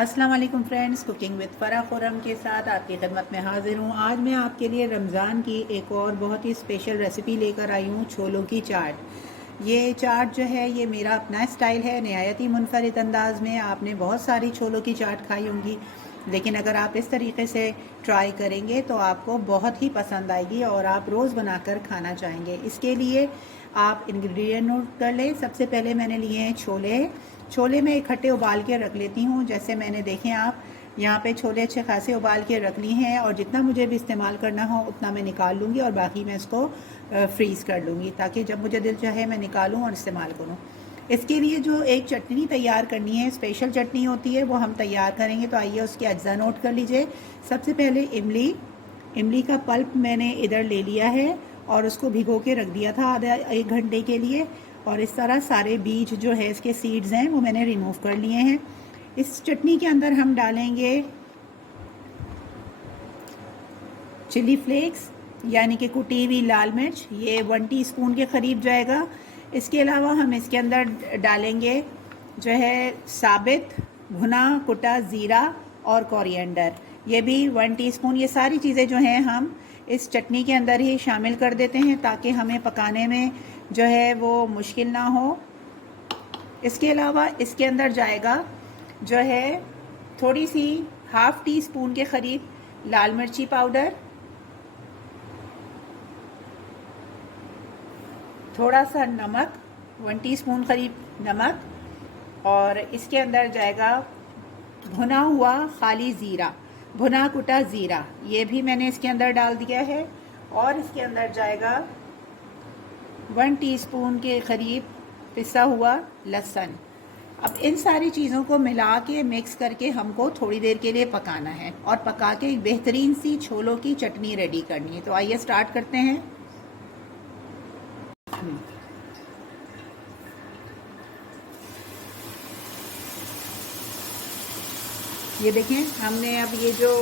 अस्सलाम वालेकुम friends, cooking with फ़रा Khurram के साथ आपकी खिदमत में हाजिर हूँ। आज मैं आपके लिए रमज़ान की एक और बहुत ही स्पेशल रेसिपी लेकर आई हूँ, छोलों की चाट। ये चाट जो है ये मेरा अपना स्टाइल है, नहायत ही मुनफरिद अंदाज़ में। आपने बहुत सारी छोलों की चाट खाई होंगी, लेकिन अगर आप इस तरीके से ट्राई करेंगे तो आपको बहुत ही पसंद आएगी और आप रोज़ बनाकर खाना चाहेंगे। इसके लिए आप इंग्रेडिएंट नोट कर लें। सबसे पहले मैंने लिए हैं छोले। छोले मैं इकट्ठे उबाल के रख लेती हूँ। जैसे मैंने देखें आप यहाँ पे छोले अच्छे खासे उबाल के रख ली हैं, और जितना मुझे भी इस्तेमाल करना हो उतना मैं निकाल लूँगी और बाकी मैं इसको फ्रीज़ कर लूँगी, ताकि जब मुझे दिल चाहे मैं निकालूँ और इस्तेमाल करूँ। इसके लिए जो एक चटनी तैयार करनी है, स्पेशल चटनी होती है, वो हम तैयार करेंगे। तो आइए उसके अज्जा नोट कर लीजिए। सबसे पहले इमली का पल्प मैंने इधर ले लिया है और उसको भिगो के रख दिया था आधा 1 घंटे के लिए। और इस तरह सारे बीज जो है, इसके सीड्स हैं, वो मैंने रिमूव कर लिए हैं। इस चटनी के अंदर हम डालेंगे चिली फ्लेक्स, यानी कि कुटी हुई लाल मिर्च, ये 1 टीस्पून के करीब जाएगा। इसके अलावा हम इसके अंदर डालेंगे जो है साबित भुना कुटा ज़ीरा और कोरिएंडर, ये भी 1 टीस्पून। ये सारी चीज़ें जो हैं हम इस चटनी के अंदर ही शामिल कर देते हैं, ताकि हमें पकाने में जो है वो मुश्किल ना हो। इसके अलावा इसके अंदर जाएगा जो है थोड़ी सी 1/2 टीस्पून के करीब लाल मिर्ची पाउडर, थोड़ा सा नमक, 1 टीस्पून करीब नमक, और इसके अंदर जाएगा भुना हुआ खाली ज़ीरा, भुना कुटा ज़ीरा, ये भी मैंने इसके अंदर डाल दिया है। और इसके अंदर जाएगा 1 टीस्पून के करीब पिसा हुआ लहसुन। अब इन सारी चीज़ों को मिला के मिक्स करके हमको थोड़ी देर के लिए पकाना है, और पका के एक बेहतरीन सी छोलों की चटनी रेडी करनी है। तो आइए स्टार्ट करते हैं। ये देखें, हमने अब ये जो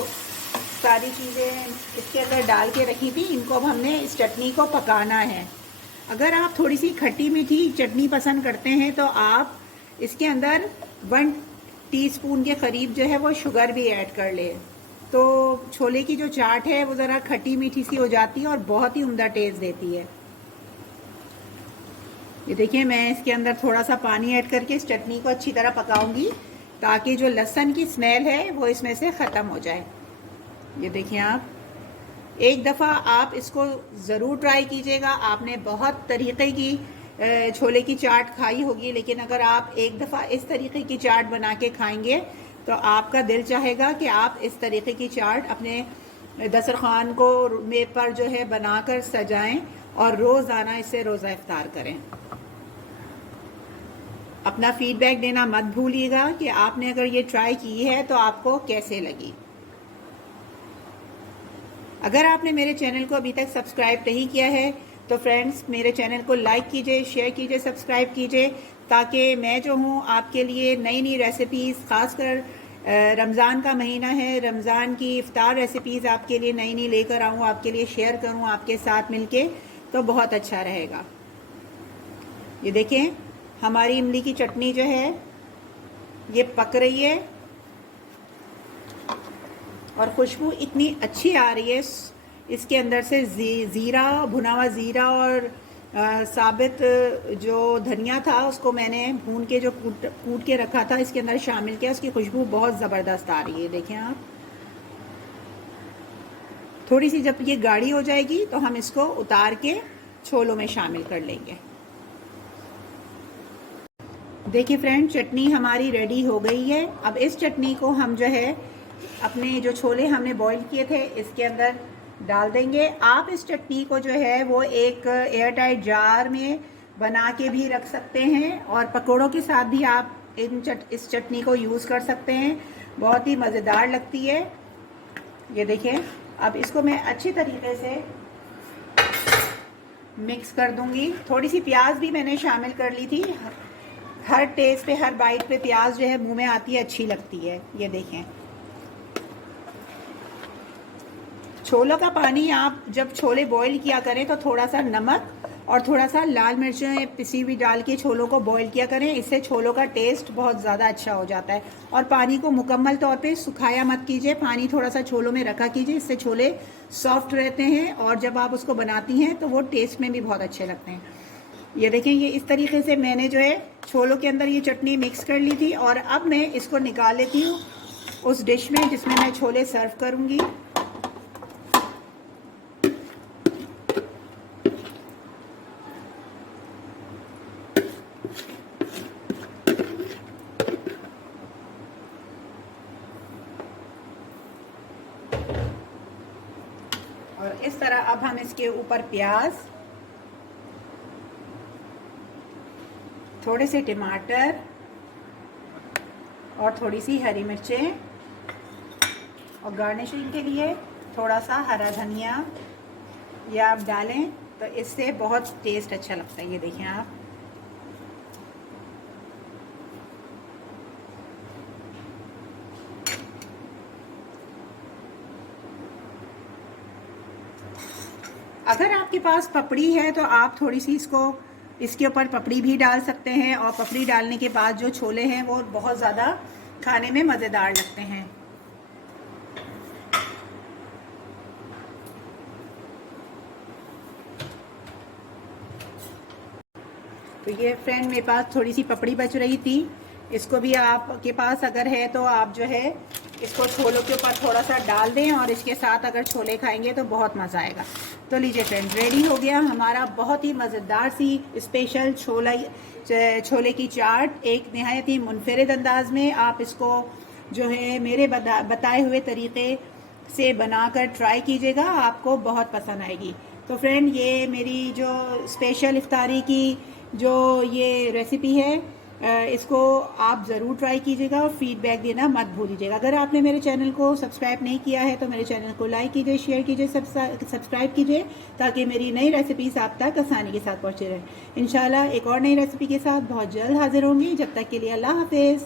सारी चीज़ें इसके अंदर डाल के रखी थी, इनको अब हमने इस चटनी को पकाना है। अगर आप थोड़ी सी खट्टी मीठी चटनी पसंद करते हैं तो आप इसके अंदर 1 टीस्पून के करीब जो है वो शुगर भी ऐड कर ले, तो छोले की जो चाट है वो ज़रा खट्टी मीठी सी हो जाती है और बहुत ही उम्दा टेस्ट देती है। ये देखिए, मैं इसके अंदर थोड़ा सा पानी ऐड करके इस चटनी को अच्छी तरह पकाऊंगी, ताकि जो लहसुन की स्मेल है वो इसमें से ख़त्म हो जाए। ये देखिए, आप एक दफ़ा आप इसको ज़रूर ट्राई कीजिएगा। आपने बहुत तरीक़े की छोले की चाट खाई होगी, लेकिन अगर आप एक दफ़ा इस तरीक़े की चाट बना के खाएंगे तो आपका दिल चाहेगा कि आप इस तरीक़े की चाट अपने दस्तरखान को में पर जो है बनाकर सजाएं और रोज़ाना इससे रोज़ा इफ्तार करें। अपना फीडबैक देना मत भूलिएगा कि आपने अगर ये ट्राई की है तो आपको कैसे लगी। अगर आपने मेरे चैनल को अभी तक सब्सक्राइब नहीं किया है तो फ्रेंड्स, मेरे चैनल को लाइक कीजिए, शेयर कीजिए, सब्सक्राइब कीजिए, ताकि मैं जो हूँ आपके लिए नई नई रेसिपीज़, ख़ासकर रमज़ान का महीना है, रमज़ान की इफ़्तार रेसिपीज़ आपके लिए नई नई लेकर आऊँ, आपके लिए शेयर करूँ आपके साथ मिलके, तो बहुत अच्छा रहेगा। ये देखें, हमारी इमली की चटनी जो है ये पक रही है और खुशबू इतनी अच्छी आ रही है। इसके अंदर से ज़ीरा, भुना हुआ ज़ीरा और साबित जो धनिया था उसको मैंने भून के जो कूट के रखा था इसके अंदर शामिल किया। उसकी खुशबू बहुत ज़बरदस्त आ रही है। देखें आप, थोड़ी सी जब ये गाढ़ी हो जाएगी तो हम इसको उतार के छोलों में शामिल कर लेंगे। देखिए फ्रेंड, चटनी हमारी रेडी हो गई है। अब इस चटनी को हम जो है अपने जो छोले हमने बॉईल किए थे इसके अंदर डाल देंगे। आप इस चटनी को जो है वो एक एयर टाइट जार में बना के भी रख सकते हैं, और पकौड़ों के साथ भी आप इस चटनी को यूज़ कर सकते हैं। बहुत ही मज़ेदार लगती है। ये देखिए, अब इसको मैं अच्छी तरीके से मिक्स कर दूंगी। थोड़ी सी प्याज भी मैंने शामिल कर ली थी। हर टेस्ट पे, हर बाइट पे प्याज जो है मुंह में आती है, अच्छी लगती है। ये देखें, छोलों का पानी आप जब छोले बॉईल किया करें तो थोड़ा सा नमक और थोड़ा सा लाल मिर्चें पिसी हुई डाल के छोलों को बॉईल किया करें। इससे छोलों का टेस्ट बहुत ज़्यादा अच्छा हो जाता है। और पानी को मुकम्मल तौर पे सुखाया मत कीजिए, पानी थोड़ा सा छोलों में रखा कीजिए, इससे छोले सॉफ्ट रहते हैं और जब आप उसको बनाती हैं तो वो टेस्ट में भी बहुत अच्छे लगते हैं। ये देखें, ये इस तरीके से मैंने जो है छोलों के अंदर ये चटनी मिक्स कर ली थी और अब मैं इसको निकाल लेती हूँ उस डिश में जिसमें मैं छोले सर्व करूँगी। और इस तरह अब हम इसके ऊपर प्याज, थोड़े से टमाटर और थोड़ी सी हरी मिर्चें और गार्निशिंग के लिए थोड़ा सा हरा धनिया ये आप डालें तो इससे बहुत टेस्ट अच्छा लगता है। ये देखें आप, अगर आपके पास पपड़ी है तो आप थोड़ी सी इसके ऊपर पपड़ी भी डाल सकते हैं और पपड़ी डालने के बाद जो छोले हैं वो बहुत ज़्यादा खाने में मज़ेदार लगते हैं। तो ये फ्रेंड मेरे पास थोड़ी सी पपड़ी बच रही थी, इसको भी आपके पास अगर है तो आप जो है इसको छोलों के ऊपर थोड़ा सा डाल दें और इसके साथ अगर छोले खाएंगे तो बहुत मज़ा आएगा। तो लीजिए फ्रेंड, रेडी हो गया हमारा बहुत ही मज़ेदार सी स्पेशल छोले की चाट। एक नहायत ही मुनफरिद अंदाज में आप इसको जो है मेरे बताए हुए तरीक़े से बनाकर ट्राई कीजिएगा, आपको बहुत पसंद आएगी। तो फ्रेंड, ये मेरी जो स्पेशल इफ्तारी की जो ये रेसिपी है इसको आप ज़रूर ट्राई कीजिएगा और फीडबैक देना मत भूलिएगा। अगर आपने मेरे चैनल को सब्सक्राइब नहीं किया है तो मेरे चैनल को लाइक कीजिए, शेयर कीजिए, सब्सक्राइब कीजिए ताकि मेरी नई रेसिपीज़ आप तक आसानी के साथ पहुँचे रहें। इंशाल्लाह एक और नई रेसिपी के साथ बहुत जल्द हाजिर होंगी। जब तक के लिए अल्लाह हाफिज़।